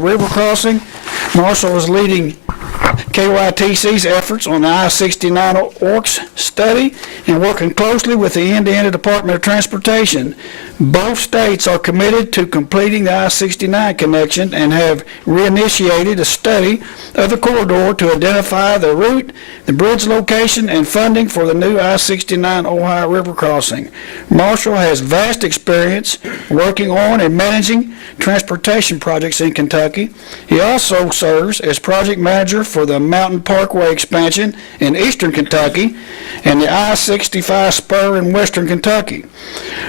River crossing. Marshall is leading KYTC's efforts on the I-69 ORCS study and working closely with the Indiana Department of Transportation. Both states are committed to completing the I-69 connection and have reinitiated a study of the corridor to identify the route, the bridge location, and funding for the new I-69 Ohio River crossing. Marshall has vast experience working on and managing transportation projects in Kentucky. He also serves as project manager for the Mountain Parkway expansion in eastern Kentucky and the I-65 spur in western Kentucky.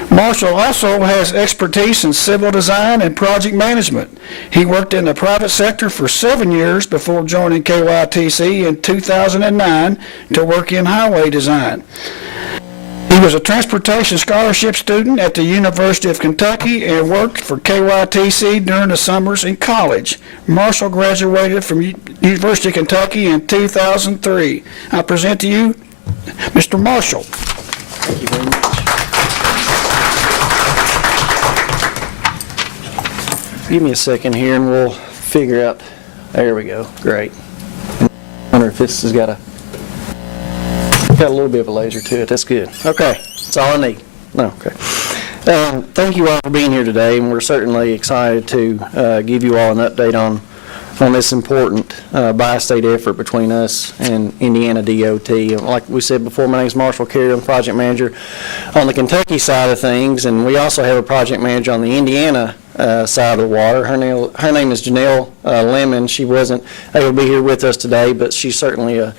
Marshall also has expertise in civil design and project management. He worked in the private sector for 7 years before joining KYTC in 2009 to work in highway design. He was a transportation scholarship student at the University of Kentucky and worked for KYTC during the summers in college. Marshall graduated from University of Kentucky in 2003. I present to you Mr. Marshall. Thank you very much. Give me a second here and we'll figure out. There we go. Great. I wonder if this has got a little bit of a laser to it. That's good. Okay. That's all I need. No, okay. Thank you all for being here today, and we're certainly excited to give you all an update on this important bi-state effort between us and Indiana DOT. Like we said before, my name is Marshall Carey. I'm project manager on the Kentucky side of things, and we also have a project manager on the Indiana side of the water. Her name is Janelle Lemon. She wasn't able to be here with us today, but she's certainly a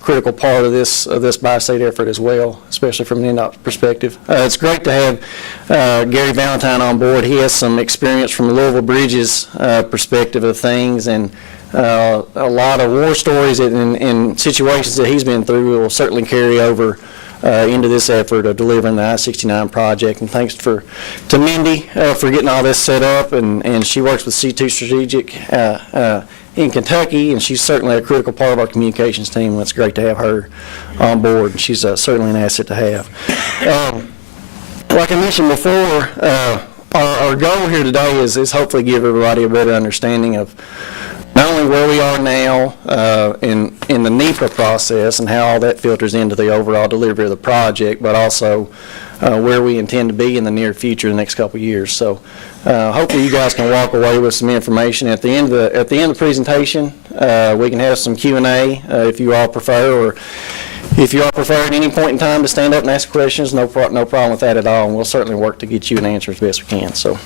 critical part of this bi-state effort as well, especially from an NDOT perspective. It's great to have Gary Valentine on board. He has some experience from the Louisville Bridges perspective of things, and a lot of war stories and situations that he's been through will certainly carry over into this effort of delivering the I-69 project. And thanks to Mindy for getting all this set up, and she works with C2 Strategic in Kentucky, and she's certainly a critical part of our communications team. It's great to have her on board, and she's certainly an asset to have. Like I mentioned before, our goal here today is hopefully give everybody a better understanding of not only where we are now in the NEPA process and how all that filters into the overall delivery of the project, but also where we intend to be in the near future, the next couple of years. So hopefully you guys can walk away with some information. At the end of the presentation, we can have some Q&A if you all prefer, or if you all prefer at any point in time to stand up and ask questions, no problem with that at all, and we'll certainly work to get you an answer as best we can. So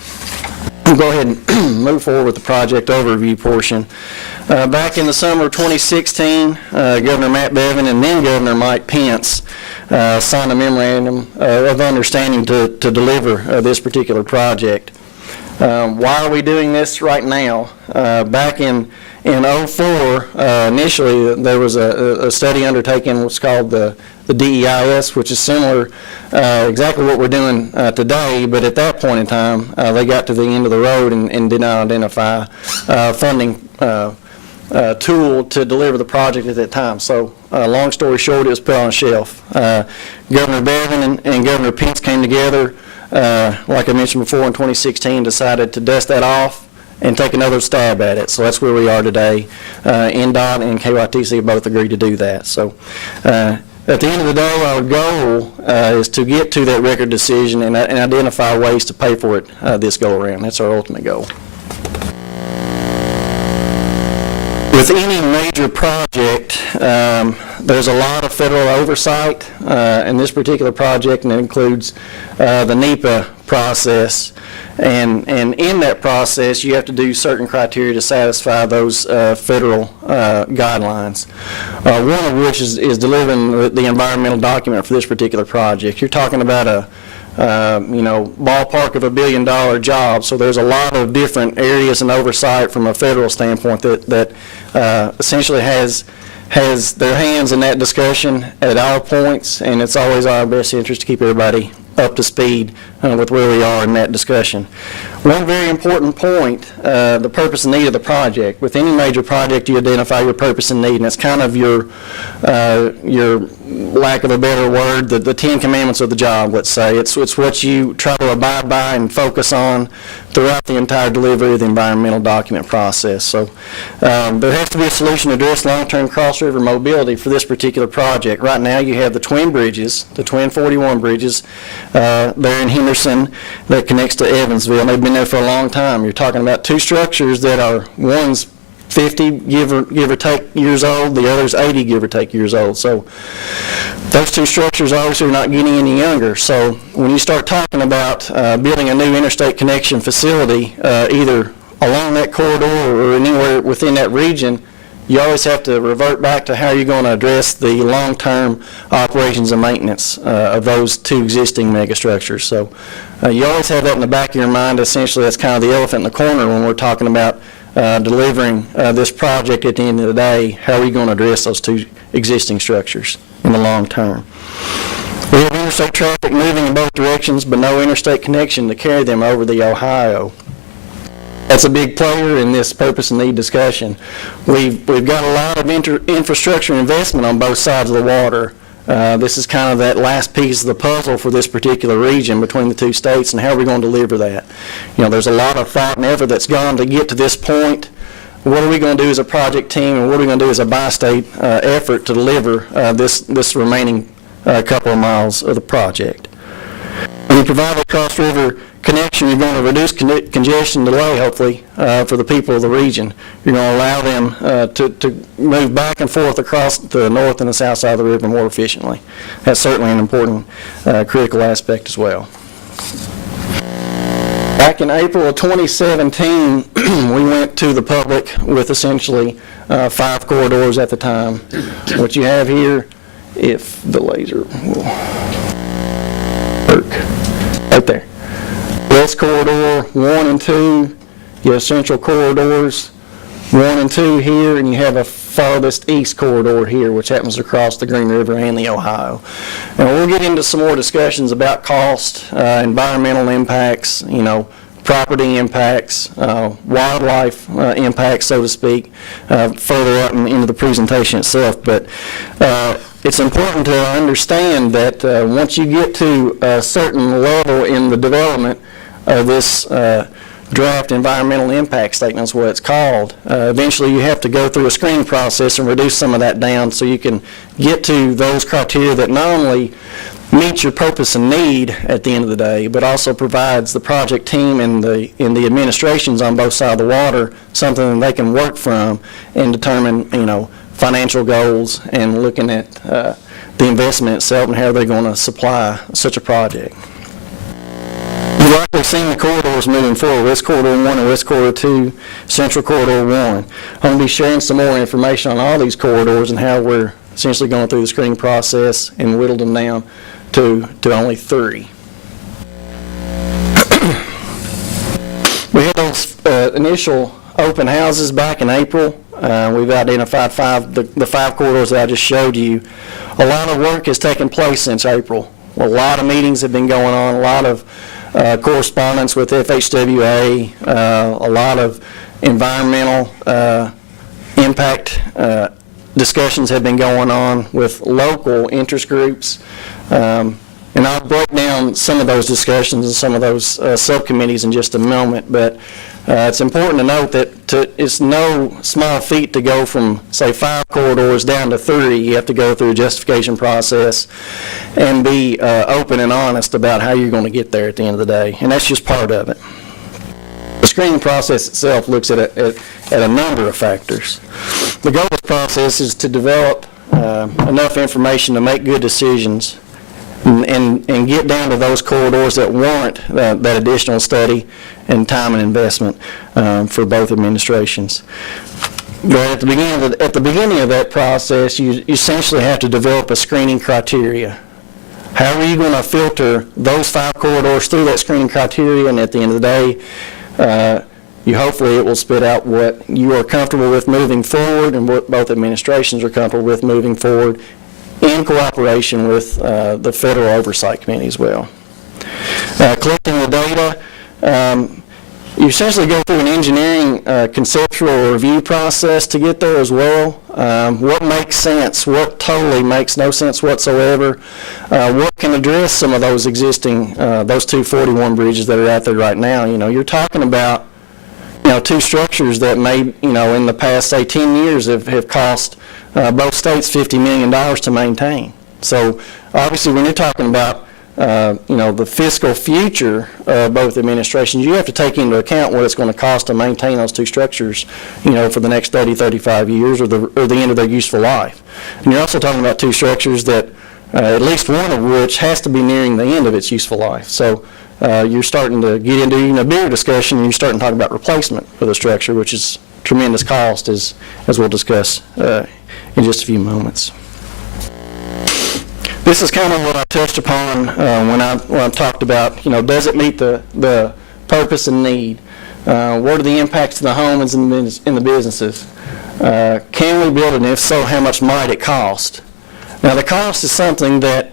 we'll go ahead and move forward with the project overview portion. Back in the summer of 2016, Governor Matt Bevin and then Governor Mike Pence signed a memorandum of understanding to deliver this particular project. Why are we doing this right now? Back in 2004, initially there was a study undertaken, what's called the DEIS, which is similar, exactly what we're doing today, but at that point in time, they got to the end of the road and did not identify funding tool to deliver the project at that time. So long story short, it was put on a shelf. Governor Bevin and Governor Pence came together, like I mentioned before, in 2016, decided to dust that off and take another stab at it. So that's where we are today. NDOT and KYTC both agreed to do that. So at the end of the day, our goal is to get to that record decision and identify ways to pay for it this go around. That's our ultimate goal. With any major project, there's a lot of federal oversight in this particular project, and it includes the NEPA process. And in that process, you have to do certain criteria to satisfy those federal guidelines. One of which is delivering the environmental document for this particular project. You're talking about a ballpark of $1 billion job, so there's a lot of different areas and oversight from a federal standpoint that essentially has their hands in that discussion at all points, and it's always our best interest to keep everybody up to speed with where we are in that discussion. One very important point, the purpose and need of the project. With any major project, you identify your purpose and need, and it's kind of your lack of a better word, the 10 commandments of the job, let's say. It's what you try to abide by and focus on throughout the entire delivery of the environmental document process. So there has to be a solution to address long-term cross-river mobility for this particular project. Right now you have the twin bridges, the twin 41 bridges there in Henderson that connects to Evansville, and they've been there for a long time. You're talking about two structures that are, one's 50 give or take years old, the other's 80 give or take years old. So those two structures obviously are not getting any younger. So when you start talking about building a new interstate connection facility, either along that corridor or anywhere within that region, you always have to revert back to how you're going to address the long-term operations and maintenance of those two existing megastructures. So you always have that in the back of your mind. Essentially, that's kind of the elephant in the corner when we're talking about delivering this project at the end of the day. How are we going to address those two existing structures in the long term? We have interstate traffic moving in both directions, but no interstate connection to carry them over the Ohio. That's a big player in this purpose and need discussion. We've got a lot of infrastructure investment on both sides of the water. This is kind of that last piece of the puzzle for this particular region between the two states, and how are we going to deliver that? You know, there's a lot of thought and effort that's gone to get to this point. What are we going to do as a project team, and what are we going to do as a bi-state effort to deliver this remaining couple of miles of the project? When you provide a cross-river connection, you're going to reduce congestion delay, hopefully, for the people of the region. You're going to allow them to move back and forth across the north and the south side of the river more efficiently. That's certainly an important critical aspect as well. Back in April of 2017, we went to the public with essentially 5 corridors at the time. What you have here, if the laser will work, right there. West Corridor 1 and 2, you have central corridors 1 and 2 here, and you have a farthest east corridor here, which happens to cross the Green River and the Ohio. And we'll get into some more discussions about cost, environmental impacts, you know, property impacts, wildlife impacts, so to speak, further out into the presentation itself. But it's important to understand that once you get to a certain level in the development of this draft environmental impact statement, is what it's called, eventually you have to go through a screening process and reduce some of that down so you can get to those criteria that not only meets your purpose and need at the end of the day, but also provides the project team and the administrations on both sides of the water something that they can work from and determine, you know, financial goals and looking at the investment itself and how they're going to supply such a project. You've likely seen the corridors moving forward, West Corridor 1 and West Corridor 2, Central Corridor 1. I'm going to be sharing some more information on all these corridors and how we're essentially going through the screening process and whittled them down to only 3. We had those initial open houses back in April. We've identified the 5 corridors that I just showed you. A lot of work has taken place since April. A lot of meetings have been going on, a lot of correspondence with FHWA, a lot of environmental impact discussions have been going on with local interest groups. And I'll break down some of those discussions and some of those subcommittees in just a moment, but it's important to note that it's no small feat to go from, say, 5 corridors down to 3. You have to go through a justification process and be open and honest about how you're going to get there at the end of the day, and that's just part of it. The screening process itself looks at a number of factors. The goal of this process is to develop enough information to make good decisions and get down to those corridors that warrant that additional study and time and investment for both administrations. But at the beginning of that process, you essentially have to develop a screening criteria. How are you going to filter those 5 corridors through that screening criteria, and at the end of the day, hopefully it will spit out what you are comfortable with moving forward and what both administrations are comfortable with moving forward in cooperation with the Federal Oversight Committee as well. Collecting the data, You essentially go through an engineering conceptual review process to get there as well. What makes sense, what totally makes no sense whatsoever, what can address some of those existing, those 241 bridges that are out there right now. You know, you're talking about, you know, two structures that may, you know, in the past, say, 10 years have cost both states $50 million to maintain. So obviously when you're talking about you know, the fiscal future of both administrations, you have to take into account what it's going to cost to maintain those two structures, you know, for the next 30, 35 years or the end of their useful life. And you're also talking about two structures that, at least one of which has to be nearing the end of its useful life. So you're starting to get into even a bigger discussion, and you're starting to talk about replacement for the structure, which is tremendous cost, as we'll discuss in just a few moments. This is kind of what I touched upon when I talked about, you know, does it meet the purpose and need? What are the impacts to the homes and the businesses? Can we build it, and if so, how much might it cost? Now, the cost is something that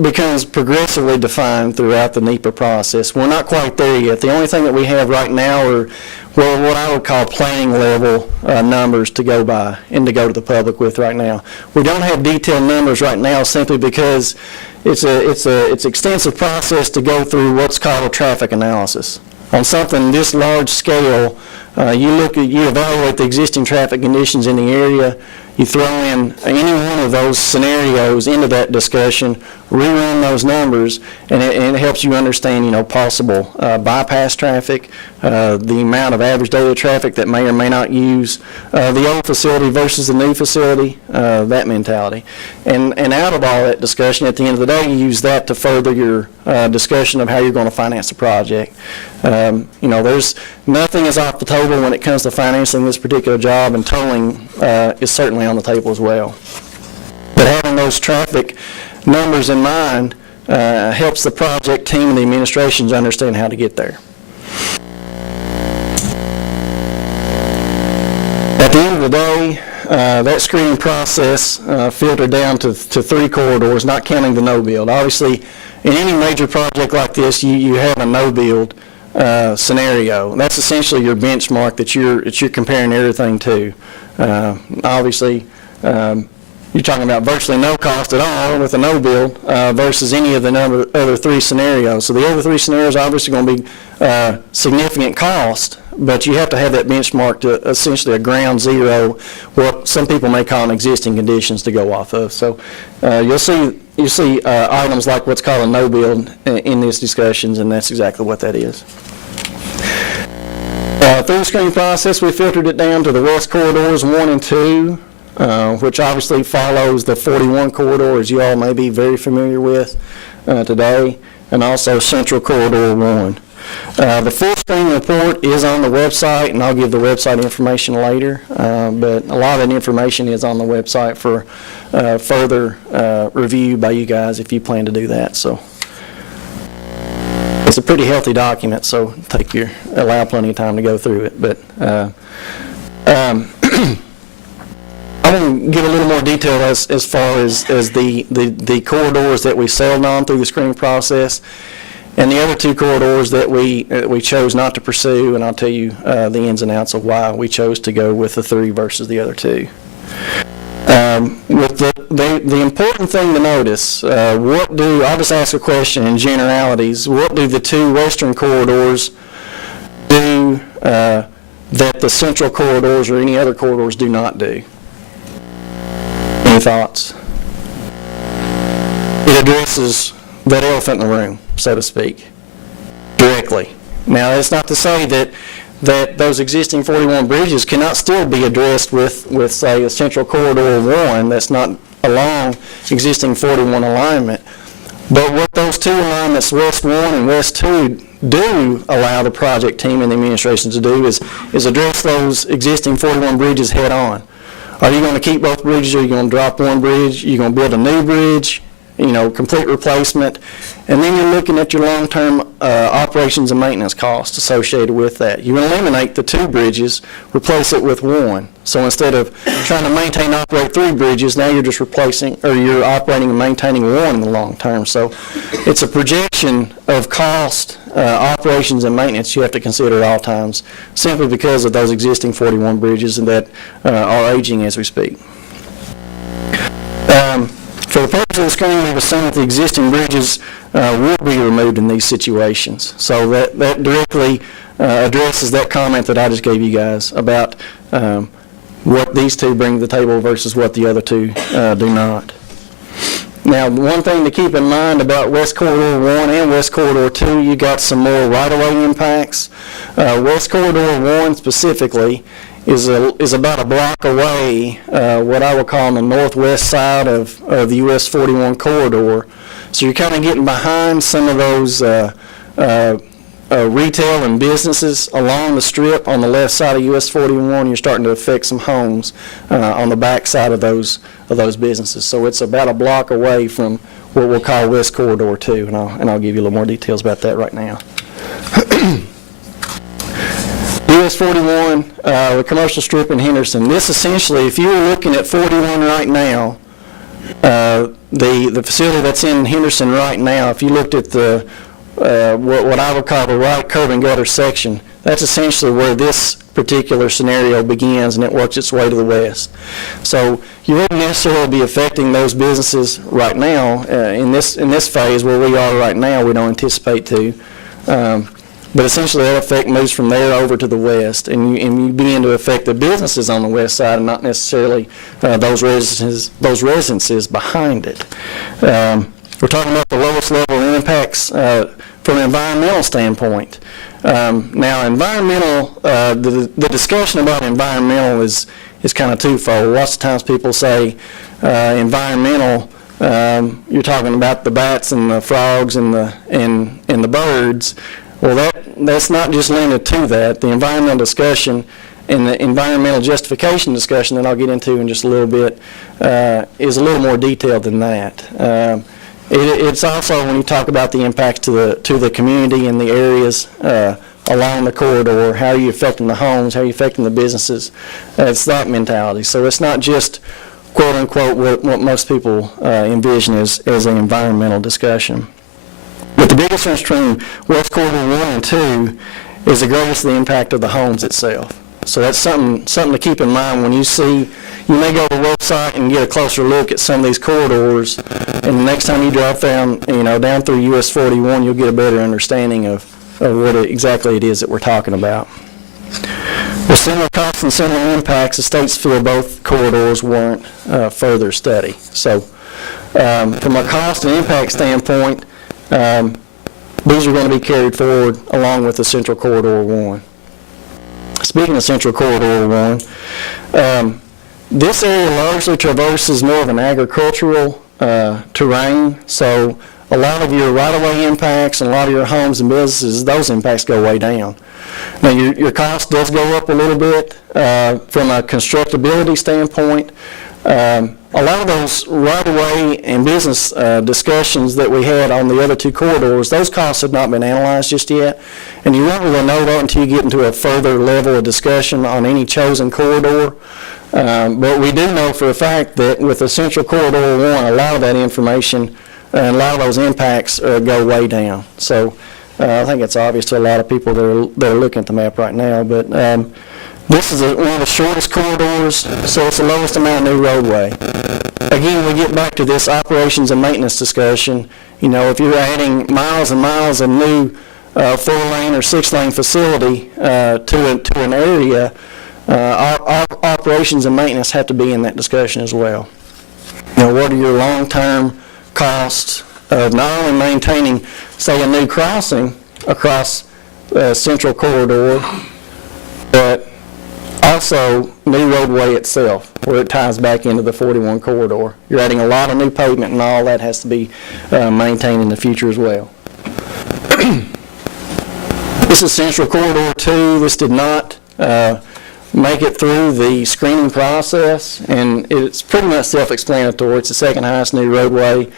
becomes progressively defined throughout the NEPA process. We're not quite there yet. The only thing that we have right now are what I would call planning level numbers to go by and to go to the public with right now. We don't have detailed numbers right now simply because it's an extensive process to go through what's called a traffic analysis. On something this large scale, you evaluate the existing traffic conditions in the area, you throw in any one of those scenarios into that discussion, rerun those numbers, and it helps you understand, you know, possible bypass traffic, the amount of average daily traffic that may or may not use the old facility versus the new facility, that mentality. And out of all that discussion, at the end of the day, you use that to further your discussion of how you're going to finance the project. You know, there's nothing is off the table when it comes to financing this particular job, and tolling is certainly on the table as well. But having those traffic numbers in mind helps the project team and the administrations understand how to get there. At the end of the day, that screening process filtered down to 3 corridors, not counting the no-build. Obviously, in any major project like this, you have a no-build scenario. That's essentially your benchmark that you're comparing everything to. Obviously, you're talking about virtually no cost at all with a no build versus any of the other 3 scenarios. So the other 3 scenarios are obviously going to be significant cost, but you have to have that benchmark to essentially a ground zero, what some people may call an existing conditions to go off of. So you'll see items like what's called a no build in these discussions, and that's exactly what that is. Through the screening process, we filtered it down to the west corridors 1 and 2, which obviously follows the 41 corridor, as you all may be very familiar with today, and also Central Corridor 1. The full screening report is on the website, and I'll give the website information later, but a lot of that information is on the website for further review by you guys if you plan to do that. So it's a pretty healthy document, so allow plenty of time to go through it. But I want to give a little more detail as far as the corridors that we sailed on through the screening process, and the other 2 corridors that we chose not to pursue, and I'll tell you the ins and outs of why we chose to go with the 3 versus the other 2. With the important thing to notice, I'll just ask a question in generalities, what do the 2 western corridors do that the central corridors or any other corridors do not do? Any thoughts? It addresses that elephant in the room, so to speak, directly. Now, that's not to say that those existing 41 bridges cannot still be addressed with say, a Central Corridor 1 that's not along existing 41 alignment. But what those 2 alignments, West 1 and West 2, do allow the project team and the administration to do is address those existing 41 bridges head on. Are you going to keep both bridges, or are you going to drop one bridge? Are you going to build a new bridge, you know, complete replacement? And then you're looking at your long-term operations and maintenance costs associated with that. You eliminate the 2 bridges, replace it with 1. So instead of trying to maintain and operate 3 bridges, now you're just replacing, or you're operating and maintaining 1 in the long term. So it's a projection of cost, operations and maintenance you have to consider at all times, simply because of those existing 41 bridges that are aging as we speak. For the purpose of the screen, we've assumed that the existing bridges would be removed in these situations. So that directly addresses that comment that I just gave you guys about what these 2 bring to the table versus what the other 2 do not. Now, one thing to keep in mind about West Corridor 1 and West Corridor 2, you got some more right-of-way impacts. West Corridor 1 specifically is about a block away, what I would call on the northwest side of the US 41 corridor. So you're kind of getting behind some of those retail and businesses along the strip on the left side of US 41. You're starting to affect some homes on the back side of those businesses. So it's about a block away from what we'll call West Corridor 2, and I'll give you a little more details about that right now. US 41, the commercial strip in Henderson. This essentially, if you were looking at 41 right now, the facility that's in Henderson right now, if you looked at the what I would call the right curb and gutter section, that's essentially where this particular scenario begins, and it works its way to the west. So you wouldn't necessarily be affecting those businesses right now in this phase where we are right now. We don't anticipate to. But essentially that effect moves from there over to the west, and you begin to affect the businesses on the west side and not necessarily those residences behind it. We're talking about the lowest level impacts from an environmental standpoint. Now, environmental, the discussion about environmental is kind of twofold. Lots of times people say environmental, you're talking about the bats and the frogs and the birds. Well, that's not just limited to that. The environmental discussion and the environmental justification discussion that I'll get into in just a little bit is a little more detailed than that. It's also when you talk about the impacts to the community and the areas along the corridor, how are you affecting the homes, how are you affecting the businesses, it's that mentality. So it's not just quote unquote what most people envision as an environmental discussion. But the biggest difference between West Corridor 1 and 2 is the greatest the impact of the homes itself. So that's something to keep in mind when you may go to the website and get a closer look at some of these corridors, and the next time you drive down through US 41, you'll get a better understanding of what exactly it is that we're talking about. With similar costs and similar impacts, the states feel both corridors warrant further study. So from a cost and impact standpoint, these are going to be carried forward along with the Central Corridor 1. Speaking of Central Corridor 1, this area largely traverses more of an agricultural terrain, so a lot of your right-of-way impacts and a lot of your homes and businesses, those impacts go way down. Now your cost does go up a little bit from a constructability standpoint. A lot of those right-of-way and business discussions that we had on the other 2 corridors, those costs have not been analyzed just yet, and you won't really know that until you get into a further level of discussion on any chosen corridor. But we do know for a fact that with the Central Corridor 1, a lot of that information and a lot of those impacts go way down. So I think it's obvious to a lot of people that are looking at the map right now. But this is one of the shortest corridors, so it's the lowest amount of new roadway. Again, we get back to this operations and maintenance discussion. You know, if you're adding miles and miles of new 4-lane or 6-lane facility to an area, our operations and maintenance have to be in that discussion as well. You know, what are your long-term costs of not only maintaining, say, a new crossing across Central Corridor, but also new roadway itself, where it ties back into the 41 corridor. You're adding a lot of new pavement, and all that has to be maintained in the future as well. This is Central Corridor 2. This did not make it through the screening process, and it's pretty much self-explanatory. It's the second highest new roadway.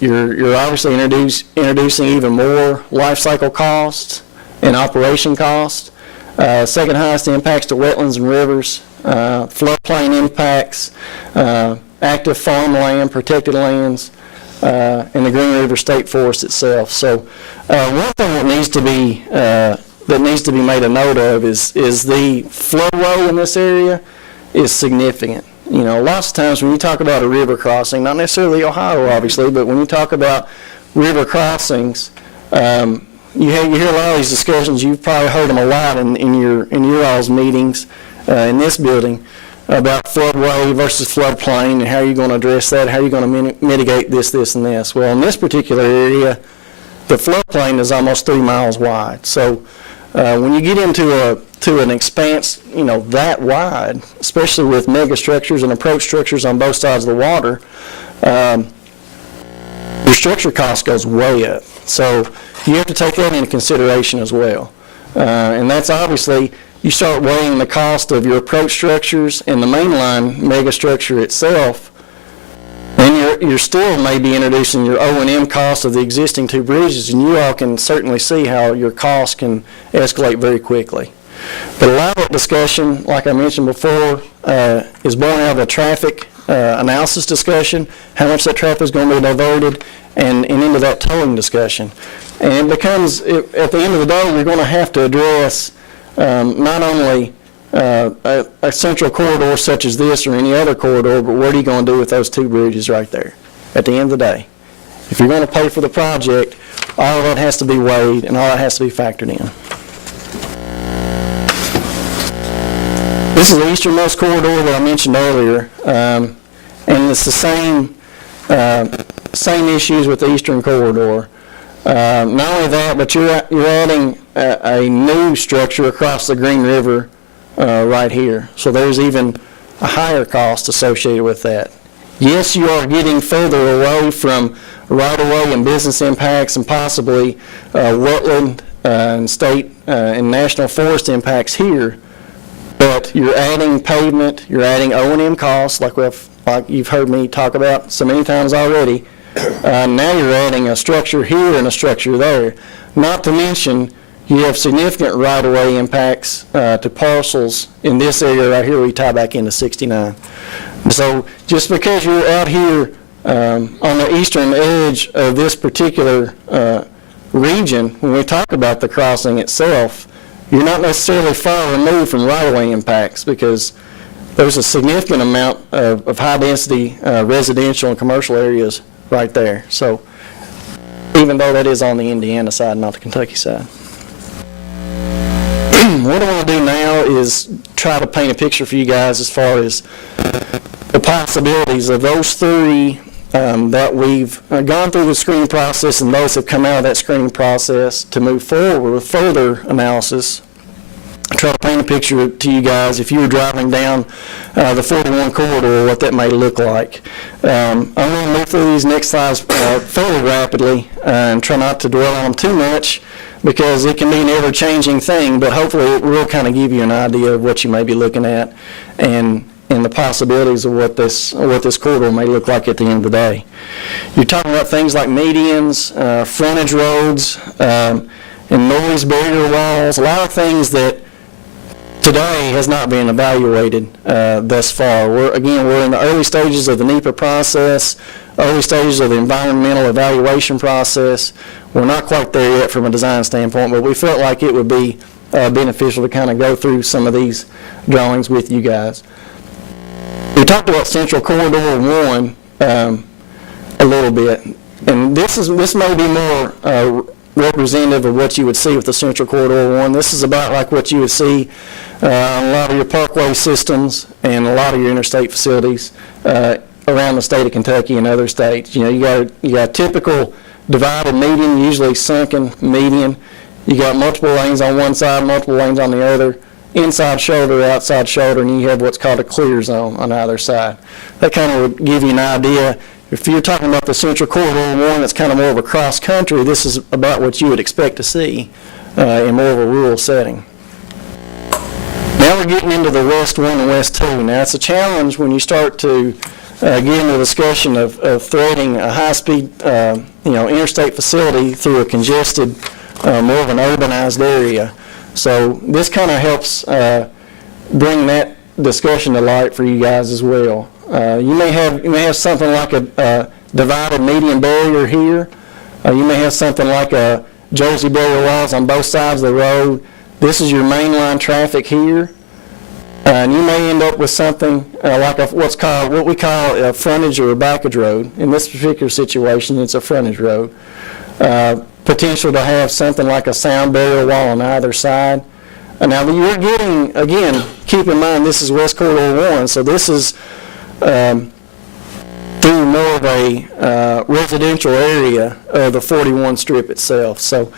You're obviously introducing even more life cycle costs and operation costs. Second highest impacts to wetlands and rivers, floodplain impacts, active farmland, protected lands, and the Green River State Forest itself. So one thing that needs to be made a note of is the floodway in this area is significant. You know, lots of times when you talk about a river crossing, not necessarily Ohio obviously, but when you talk about river crossings, you hear a lot of these discussions. You've probably heard them a lot in your all's meetings in this building about floodway versus floodplain and how you're going to address that, how you're going to mitigate this, and this. Well, in this particular area, the floodplain is almost 3 miles wide. So when you get into an expanse, you know, that wide, especially with mega structures and approach structures on both sides of the water, your structure cost goes way up. So you have to take that into consideration as well. And that's obviously, you start weighing the cost of your approach structures and the mainline mega structure itself, then you're still maybe introducing your O&M cost of the existing 2 bridges, and you all can certainly see how your costs can escalate very quickly. But a lot of that discussion, like I mentioned before, is born out of a traffic analysis discussion, how much that traffic is going to be diverted, and into that tolling discussion. And it becomes, at the end of the day, you're going to have to address not only a central corridor such as this or any other corridor, but what are you going to do with those 2 bridges right there at the end of the day? If you're going to pay for the project, all of that has to be weighed and all that has to be factored in. This is the easternmost corridor that I mentioned earlier, and it's the same issues with the eastern corridor. Not only that, but you're adding a new structure across the Green River right here. So there's even a higher cost associated with that. Yes, you are getting further away from right-of-way and business impacts and possibly wetland and state and national forest impacts here, but you're adding pavement, you're adding O&M costs like you've heard me talk about so many times already. Now you're adding a structure here and a structure there. Not to mention, you have significant right-of-way impacts to parcels in this area right here we tie back into 69. So just because you're out here on the eastern edge of this particular region, when we talk about the crossing itself, you're not necessarily far removed from right-of-way impacts because there's a significant amount of high-density residential and commercial areas right there. So even though that is on the Indiana side, not the Kentucky side. What I want to do now is try to paint a picture for you guys as far as the possibilities of those 3 that we've gone through the screening process and those have come out of that screening process to move forward with further analysis. Try to paint a picture to you guys if you were driving down the 41 corridor, what that may look like. I'm going to move through these next slides fairly rapidly and try not to dwell on them too much because it can be an ever-changing thing, but hopefully it will kind of give you an idea of what you may be looking at and the possibilities of what this corridor may look like at the end of the day. You're talking about things like medians, frontage roads, and noise barrier walls, a lot of things that today has not been evaluated thus far. We're in the early stages of the NEPA process, early stages of the environmental evaluation process. We're not quite there yet from a design standpoint, but we felt like it would be beneficial to kind of go through some of these drawings with you guys. We talked about Central Corridor 1 a little bit, and this may be more representative of what you would see with the Central Corridor 1. This is about like what you would see on a lot of your parkway systems and a lot of your interstate facilities around the state of Kentucky and other states. You know, you got typical divided median, usually sunken median. You got multiple lanes on one side, multiple lanes on the other, inside shoulder, outside shoulder, and you have what's called a clear zone on either side. That kind of would give you an idea. If you're talking about the Central Corridor 1 that's kind of more of a cross-country, this is about what you would expect to see in more of a rural setting. Now we're getting into the West 1 and West 2. Now it's a challenge when you start to again, the discussion of threading a high-speed, interstate facility through a congested, more of an urbanized area. So this kind of helps bring that discussion to light for you guys as well. You may have something like a divided median barrier here. You may have something like a Jersey barrier walls on both sides of the road. This is your mainline traffic here. And you may end up with something like what we call a frontage or a backage road. In this particular situation, it's a frontage road. Potential to have something like a sound barrier wall on either side. Now you're getting, again, keep in mind this is West Corridor 1, so this is through more of a residential area of the 41 strip itself. So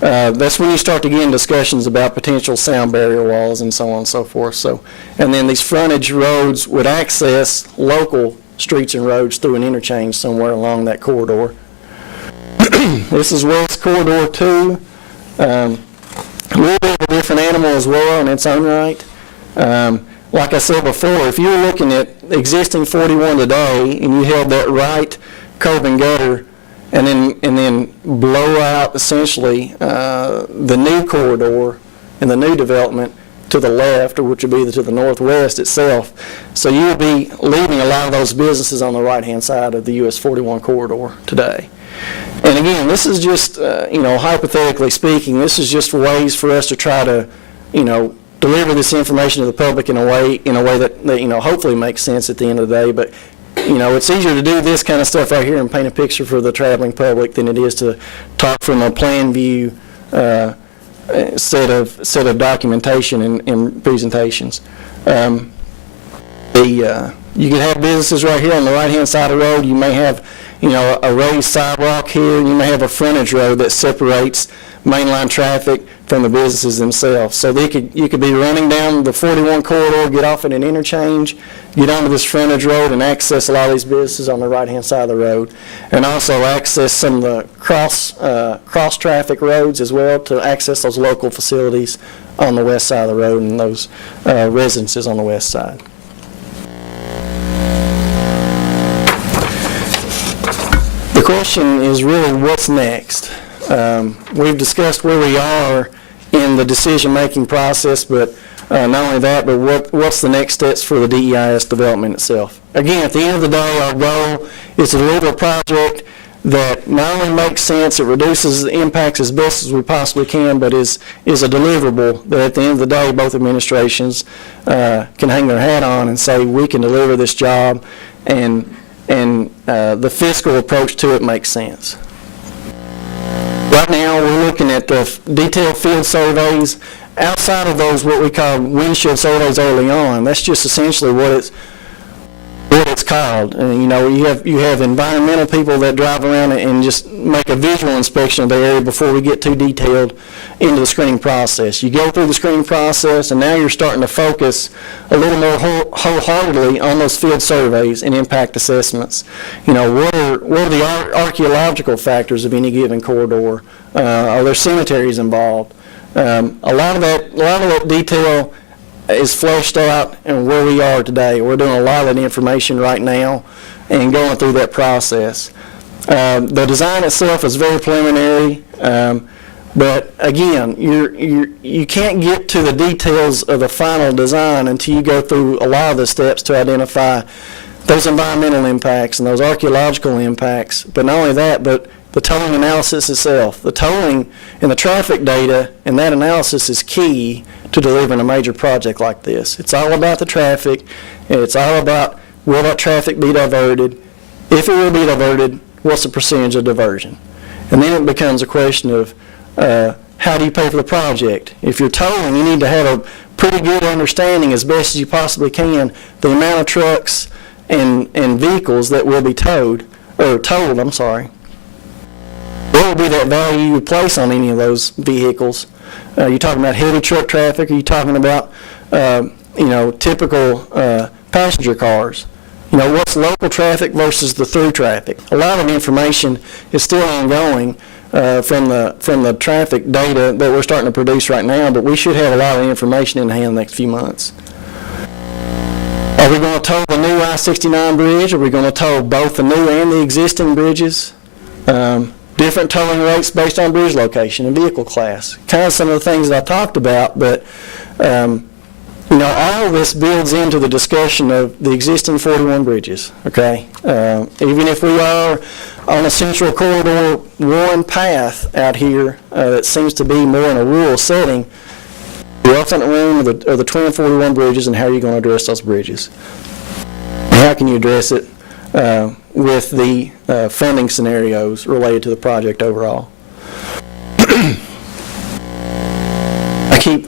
that's when you start to get in discussions about potential sound barrier walls and so on and so forth. So, and then these frontage roads would access local streets and roads through an interchange somewhere along that corridor. This is West Corridor 2. A little bit of a different animal as well in its own right. Like I said before, if you're looking at existing 41 today and you held that right curb and gutter and then blow out essentially the new corridor and the new development to the left, or which would be to the northwest itself, so you would be leaving a lot of those businesses on the right-hand side of the US 41 corridor today. And again, this is just, hypothetically speaking, this is just ways for us to try to, deliver this information to the public in a way that hopefully makes sense at the end of the day. But, it's easier to do this kind of stuff right here and paint a picture for the traveling public than it is to talk from a plan view set of documentation and presentations. You could have businesses right here on the right-hand side of the road. You may have a raised sidewalk here, and you may have a frontage road that separates mainline traffic from the businesses themselves. So you could be running down the 41 corridor, get off at an interchange, get onto this frontage road and access a lot of these businesses on the right-hand side of the road, and also access some of the cross-traffic roads as well to access those local facilities on the west side of the road and those residences on the west side. The question is really what's next? We've discussed where we are in the decision-making process, but not only that, but what's the next steps for the DEIS development itself? Again, at the end of the day, our goal is to deliver a project that not only makes sense, it reduces the impacts as best as we possibly can, but is a deliverable that at the end of the day, both administrations can hang their hat on and say, we can deliver this job, and the fiscal approach to it makes sense. Right now, we're looking at the detailed field surveys. Outside of those, what we call windshield surveys early on, that's just essentially what it's called. And, you have environmental people that drive around and just make a visual inspection of the area before we get too detailed into the screening process. You go through the screening process, and now you're starting to focus a little more wholeheartedly on those field surveys and impact assessments. What are the archaeological factors of any given corridor? Are there cemeteries involved? A lot of that detail is fleshed out in where we are today. We're doing a lot of that information right now and going through that process. The design itself is very preliminary, but again, you can't get to the details of the final design until you go through a lot of the steps to identify those environmental impacts and those archaeological impacts. But not only that, but the tolling analysis itself. The tolling and the traffic data and that analysis is key to delivering a major project like this. It's all about the traffic, and it's all about will that traffic be diverted? If it will be diverted, what's the percentage of diversion? And then it becomes a question of how do you pay for the project? If you're tolling, you need to have a pretty good understanding as best as you possibly can the amount of trucks and vehicles that will be tolled. What would be that value you would place on any of those vehicles? You're talking about heavy truck traffic, or are you talking about typical passenger cars? What's local traffic versus the through traffic? A lot of information is still ongoing from the traffic data that we're starting to produce right now, but we should have a lot of information in hand in the next few months. Are we going to tow the new I-69 bridge? Are we going to tow both the new and the existing bridges? Different towing rates based on bridge location and vehicle class. Kind of some of the things that I talked about, but you know, all of this builds into the discussion of the existing 41 bridges, okay? Even if we are on a central corridor one path out here that seems to be more in a rural setting, the elephant in the room are the twin 41 bridges, and how are you going to address those bridges? How can you address it with the funding scenarios related to the project overall?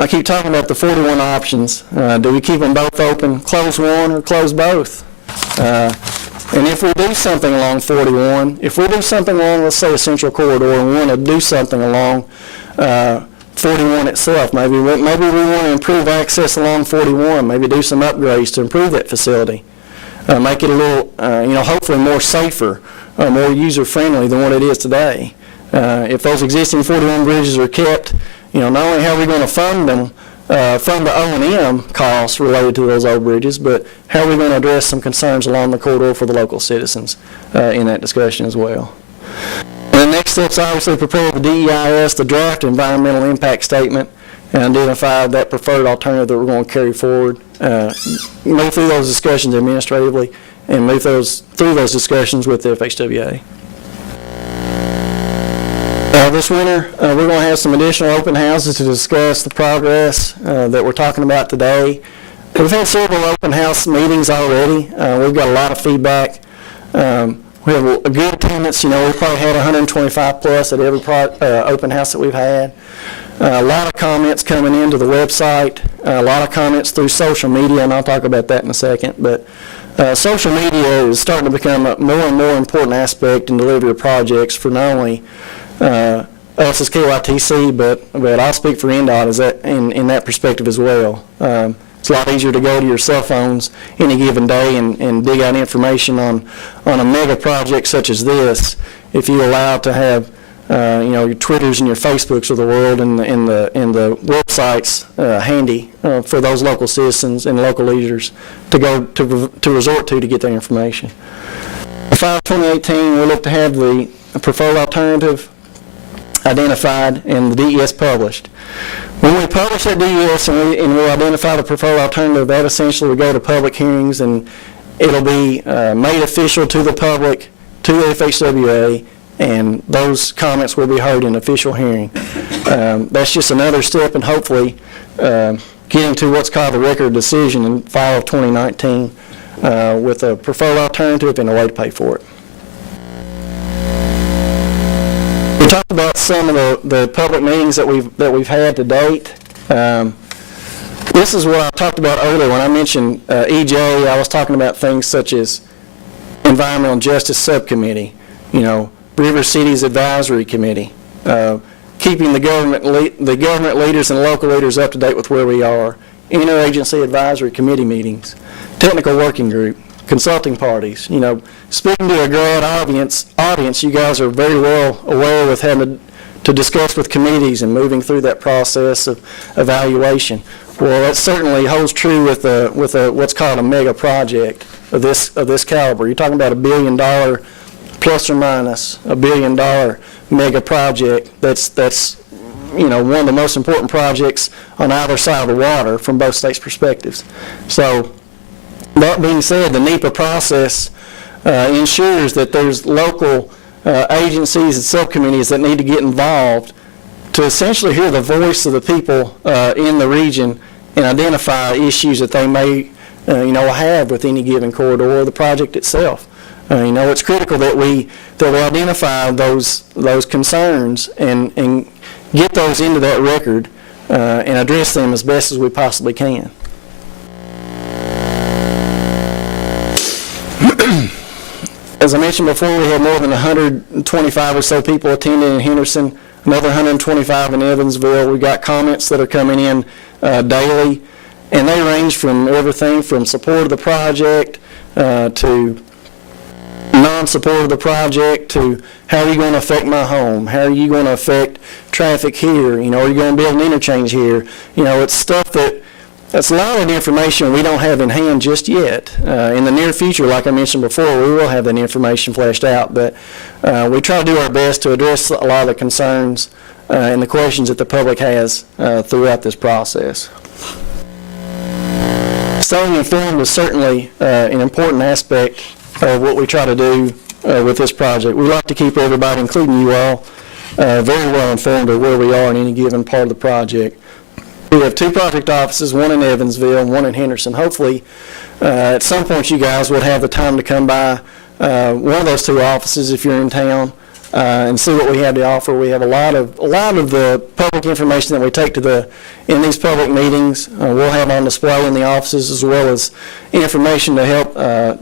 I keep talking about the 41 options. Do we keep them both open, close one, or close both? And if we do something along 41, if we do something along, let's say, a central corridor, and we want to do something along 41 itself, maybe we want to improve access along 41, maybe do some upgrades to improve that facility, make it a little, you know, hopefully more safer, more user-friendly than what it is today. If those existing 41 bridges are kept, you know, not only how are we going to fund them, fund the O&M costs related to those old bridges, but how are we going to address some concerns along the corridor for the local citizens in that discussion as well. And the next steps, obviously, prepare the DEIS, the draft environmental impact statement, and identify that preferred alternative that we're going to carry forward. Move through those discussions administratively, and move through those discussions with the FHWA. This winter, we're going to have some additional open houses to discuss the progress that we're talking about today. We've had several open house meetings already. We've got a lot of feedback. We have a good attendance. You know, we've probably had 125 plus at every open house that we've had. A lot of comments coming into the website, a lot of comments through social media, and I'll talk about that in a second. But social media is starting to become a more and more important aspect in delivery of projects for not only us as KYTC, but I'll speak for NDOT as that in that perspective as well. It's a lot easier to go to your cell phones any given day and dig out information on a mega project such as this if you allow to have you know, your Twitters and your Facebooks of the world and the websites handy for those local citizens and local leaders to go to resort to get that information. For 5/2018, we look to have the preferred alternative identified and the DES published. When we publish that DES and we identify the preferred alternative, that essentially will go to public hearings and it'll be made official to the public, to the FHWA, and those comments will be heard in official hearing. That's just another step in hopefully getting to what's called the record of decision in fall of 2019 with a preferred alternative and a way to pay for it. We talked about some of the public meetings that we've had to date. This is what I talked about earlier when I mentioned EJ. I was talking about things such as Environmental Justice Subcommittee, you know, River Cities Advisory Committee, keeping the government leaders and local leaders up to date with where we are, interagency advisory committee meetings, technical working group, consulting parties. You know, speaking to a GRADD audience, you guys are very well aware with having to discuss with committees and moving through that process of evaluation. Well, that certainly holds true with what's called a mega project of this caliber. You're talking about $1 billion plus or minus $1 billion mega project. That's you know, one of the most important projects on either side of the water from both states' perspectives. So, that being said, the NEPA process ensures that there's local agencies and subcommittees that need to get involved to essentially hear the voice of the people in the region and identify issues that they may you know, have with any given corridor or the project itself. You know, it's critical that we identify those concerns and get those into that record and address them as best as we possibly can. As I mentioned before, we had more than 125 or so people attending in Henderson, another 125 in Evansville. We've got comments that are coming in daily, and they range from everything from support of the project to non-support of the project to how are you going to affect my home? How are you going to affect traffic here? You know, are you going to build an interchange here? You know, it's stuff that that's a lot of information we don't have in hand just yet. In the near future, like I mentioned before, we will have that information fleshed out, but we try to do our best to address a lot of the concerns and the questions that the public has throughout this process. Staying informed is certainly an important aspect of what we try to do with this project. We like to keep everybody, including you all, very well informed of where we are in any given part of the project. We have 2 project offices, one in Evansville and one in Henderson. Hopefully, at some point you guys would have the time to come by one of those 2 offices if you're in town and see what we have to offer. We have a lot of the public information that we take to in these public meetings. We'll have on display in the offices, as well as information to help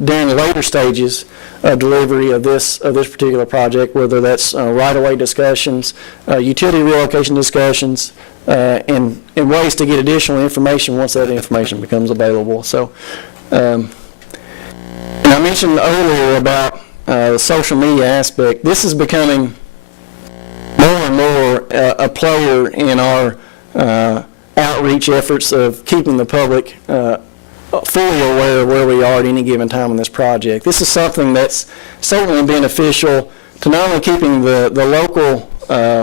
during the later stages of delivery of this particular project, whether that's right-of-way discussions, utility relocation discussions, and ways to get additional information once that information becomes available. So, and I mentioned earlier about the social media aspect. This is becoming more and more a player in our outreach efforts of keeping the public fully aware of where we are at any given time in this project. This is something that's certainly beneficial to not only keeping the local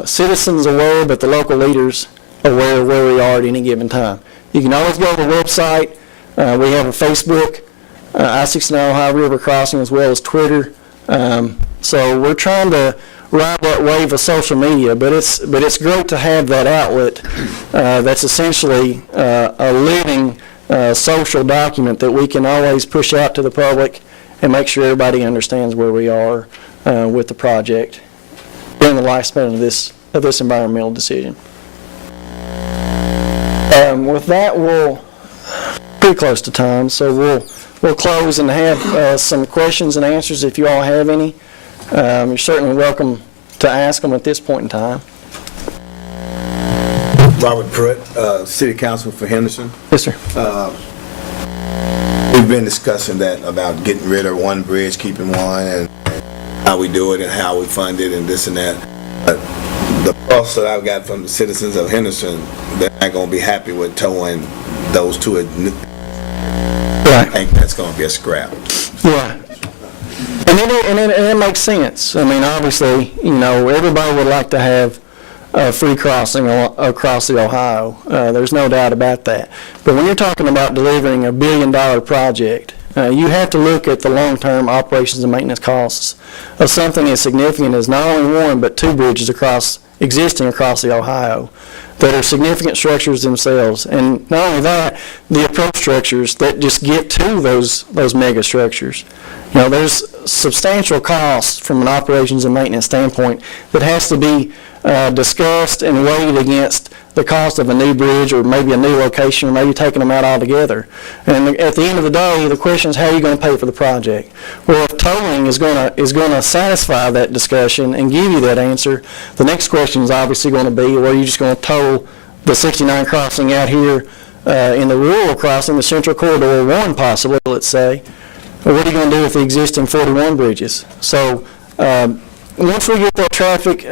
citizens aware, but the local leaders aware of where we are at any given time. You can always go to the website. We have a Facebook, I-69 Ohio River Crossing, as well as Twitter. So we're trying to ride that wave of social media, but it's great to have that outlet that's essentially a living social document that we can always push out to the public and make sure everybody understands where we are with the project during the lifespan of this environmental decision. With that, we're pretty close to time, so we'll close and have some questions and answers if you all have any. You're certainly welcome to ask them at this point in time. Robert Pruitt, City Council for Henderson. Yes, sir. We've been discussing that about getting rid of one bridge, keeping one, and how we do it and how we fund it and this and that. But the pulse that I've got from the citizens of Henderson, they're not going to be happy with towing those 2. I think that's going to be a scrap. Yeah. And it makes sense. I mean, obviously, everybody would like to have a free crossing across the Ohio. There's no doubt about that. But when you're talking about delivering $1 billion project, you have to look at the long-term operations and maintenance costs of something as significant as not only 1 but 2 bridges existing across the Ohio that are significant structures themselves. And not only that, the approach structures that just get to those mega structures. There's substantial costs from an operations and maintenance standpoint that has to be discussed and weighed against the cost of a new bridge or maybe a new location or maybe taking them out altogether. And at the end of the day, the question is, how are you going to pay for the project? Well, if tolling is going to satisfy that discussion and give you that answer, the next question is obviously going to be, well, are you just going to toll the 69 crossing out here in the rural crossing, the Central Corridor 1 possibly, let's say? Well, what are you going to do with the existing 41 bridges? So once we get that traffic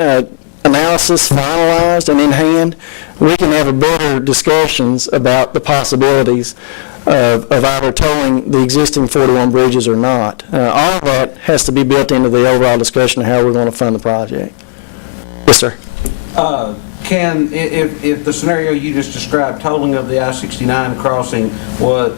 analysis finalized and in hand, we can have a better discussions about the possibilities of either tolling the existing 41 bridges or not. All of that has to be built into the overall discussion of how we're going to fund the project. Yes, sir. If the scenario you just described, tolling of the I-69 crossing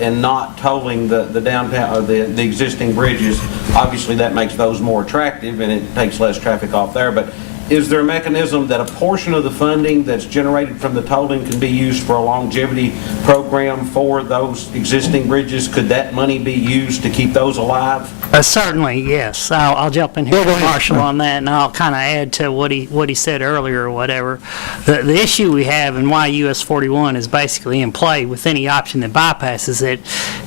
and not tolling the downtown or the existing bridges, obviously that makes those more attractive and it takes less traffic off there. But is there a mechanism that a portion of the funding that's generated from the tolling can be used for a longevity program for those existing bridges? Could that money be used to keep those alive? Certainly, yes. I'll jump in here, Marshall, on that, and I'll kind of add to what he said earlier or whatever. The issue we have and why US 41 is basically in play with any option that bypasses it,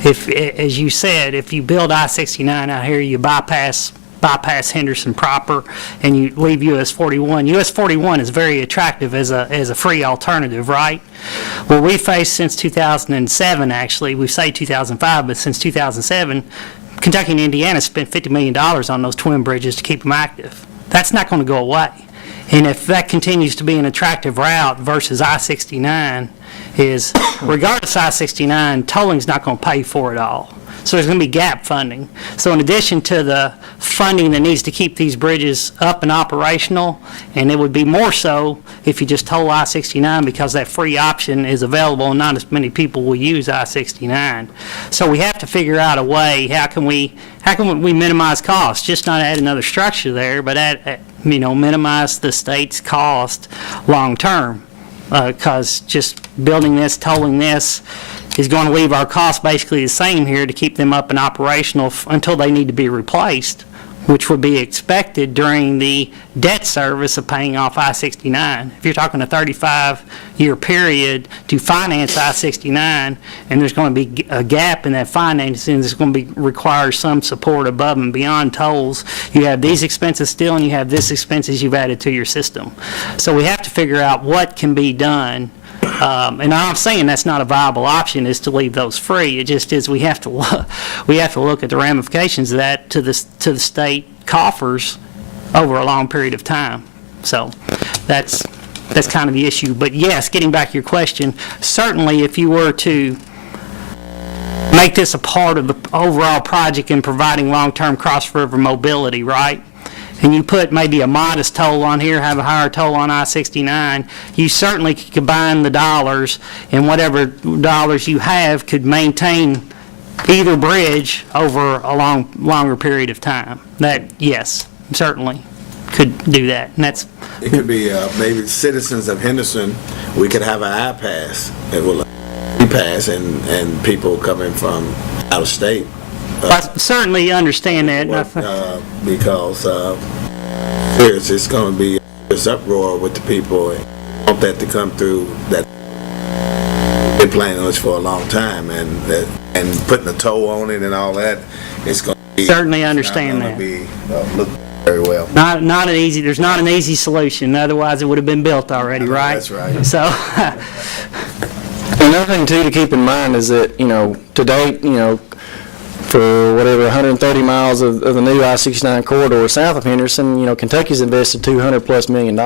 if, as you said, if you build I-69 out here, you bypass Henderson proper and you leave US 41. US 41 is very attractive as a free alternative, right? Well, we faced since 2007, actually, we say 2005, but since 2007, Kentucky and Indiana spent $50 million on those twin bridges to keep them active. That's not going to go away. And if that continues to be an attractive route versus I-69, is regardless of I-69, tolling's not going to pay for it all. So there's going to be gap funding. So in addition to the funding that needs to keep these bridges up and operational, and it would be more so if you just toll I-69 because that free option is available and not as many people will use I-69. So we have to figure out a way, how can we minimize costs? Just not add another structure there, but minimize the state's cost long term. Because just building this, tolling this, is going to leave our costs basically the same here to keep them up and operational until they need to be replaced, which would be expected during the debt service of paying off I-69. If you're talking a 35-year period to finance I-69, and there's going to be a gap in that financing, there's going to require some support above and beyond tolls. You have these expenses still, and you have this expenses you've added to your system. So we have to figure out what can be done. And I'm saying that's not a viable option, is to leave those free. It just is we have to look at the ramifications of that to the state coffers over a long period of time. So that's kind of the issue. But yes, getting back to your question, certainly if you were to make this a part of the overall project in providing long-term cross-river mobility, right? And you put maybe a modest toll on here, have a higher toll on I-69, you certainly could combine the dollars, and whatever dollars you have could maintain either bridge over a longer period of time. That, yes, certainly could do that. And that's... It could be maybe citizens of Henderson, we could have an I-Pass, it will pass, and people coming from out of state. I certainly understand that. Because it's going to be this uproar with the people. I want that to come through. That been planning on this for a long time, and putting a toll on it and all that. It's going to be certainly understand that. Look very well. Not an easy. There's not an easy solution. Otherwise, it would have been built already, right? That's right. So. Another thing too to keep in mind is that to date for whatever 130 miles of the new I-69 corridor south of Henderson, Kentucky's invested $200+ million.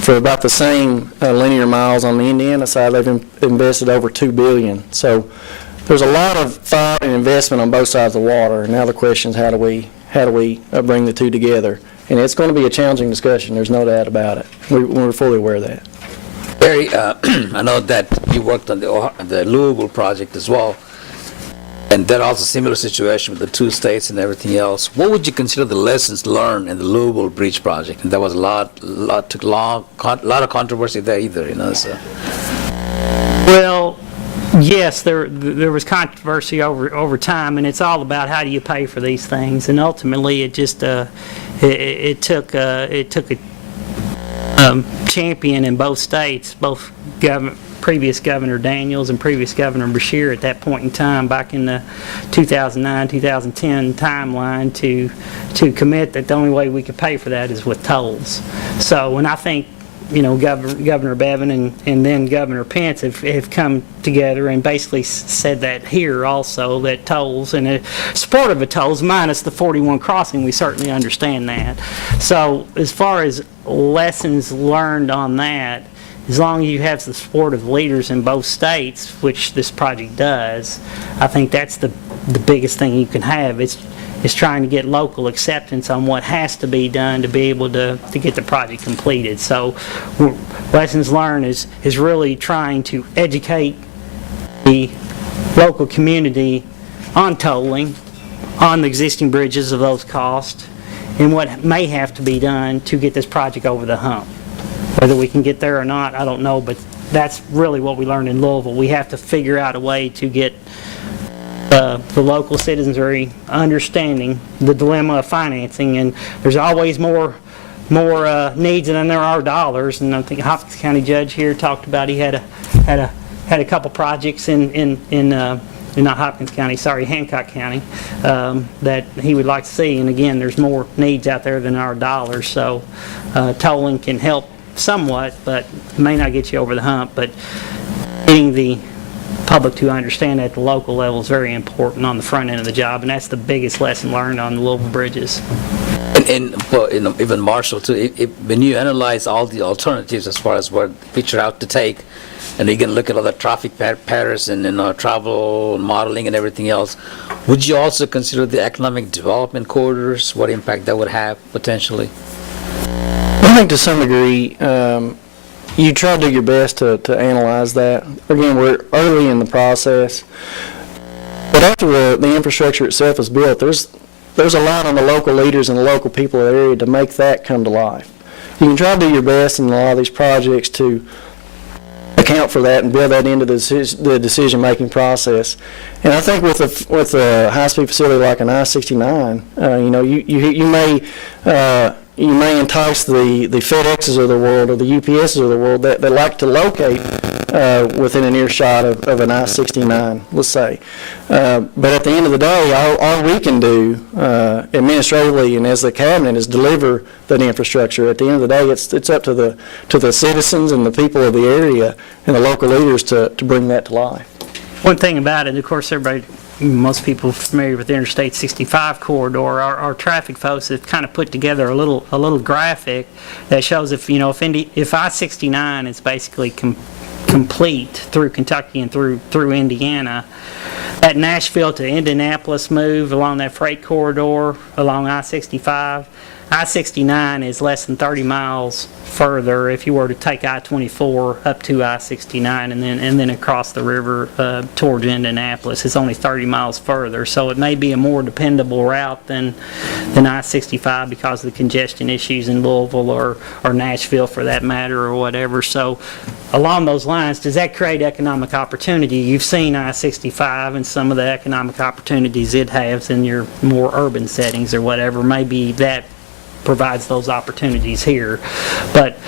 For about the same linear miles on the Indiana side, they've invested over $2 billion. So there's a lot of thought and investment on both sides of the water. Now the question is how do we bring the two together? And it's going to be a challenging discussion. There's no doubt about it. We're fully aware of that. Barry, I know that you worked on the Louisville project as well. And that also similar situation with the two states and everything else. What would you consider the lessons learned in the Louisville Bridge project? And there was a lot of controversy there either, So. Well, yes, there was controversy over time, and it's all about how do you pay for these things. And ultimately, it just it took a champion in both states, both previous Governor Daniels and previous Governor Beshear at that point in time, back in the 2009-2010 timeline, to commit that the only way we could pay for that is with tolls. So, and I think Governor Bevin and then Governor Pence have come together and basically said that here also, that tolls and support of the tolls minus the 41 crossing, we certainly understand that. So as far as lessons learned on that, as long as you have the support of leaders in both states, which this project does, I think that's the biggest thing you can have. It's trying to get local acceptance on what has to be done to be able to get the project completed. So lessons learned is really trying to educate the local community on tolling, on the existing bridges of those costs, and what may have to be done to get this project over the hump. Whether we can get there or not, I don't know, but that's really what we learned in Louisville. We have to figure out a way to get the local citizenry understanding the dilemma of financing, and there's always more needs than there are dollars. And I think Hopkins County judge here talked about he had a couple projects in not Hopkins County, sorry, Hancock County, that he would like to see. And again, there's more needs out there than there are dollars. So tolling can help somewhat, but may not get you over the hump. But getting the public to understand at the local level is very important on the front end of the job, and that's the biggest lesson learned on the Louisville bridges. And even Marshall too, when you analyze all the alternatives as far as which route to take, and you're going to look at all the traffic patterns and travel modeling and everything else, would you also consider the economic development corridors, what impact that would have potentially? I think to some degree, you try to do your best to analyze that. Again, we're early in the process, but after the infrastructure itself is built, there's a lot on the local leaders and the local people of the area to make that come to life. You can try to do your best in a lot of these projects to account for that and build that into the decision-making process. And I think with a high-speed facility like an I-69, you may entice the FedExes of the world or the UPSs of the world that like to locate within an earshot of an I-69, let's say. But at the end of the day, all we can do administratively and as the cabinet is deliver that infrastructure. At the end of the day, it's up to the citizens and the people of the area and the local leaders to bring that to life. One thing about it, of course, most people familiar with the Interstate 65 corridor, our traffic folks have kind of put together a little graphic that shows if I-69 is basically complete through Kentucky and through Indiana, that Nashville to Indianapolis move along that freight corridor along I-65, I-69 is less than 30 miles further if you were to take I-24 up to I-69 and then across the river towards Indianapolis. It's only 30 miles further, so it may be a more dependable route than I-65 because of the congestion issues in Louisville or Nashville for that matter or whatever. So along those lines, does that create economic opportunity? You've seen I-65 and some of the economic opportunities it has in your more urban settings or whatever. Maybe that provides those opportunities here. But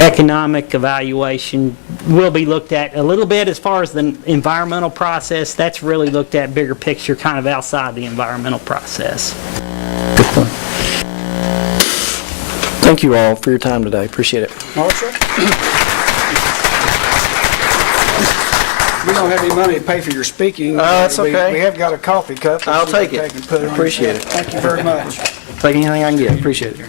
economic evaluation will be looked at a little bit as far as the environmental process. That's really looked at bigger picture, kind of outside the environmental process. Good point. Thank you all for your time today. Appreciate it. Marshall? We don't have any money to pay for your speaking. That's okay. We have got a coffee cup. I'll take it. And put it on. Appreciate it. Thank you very much. Take anything I can get. Appreciate it.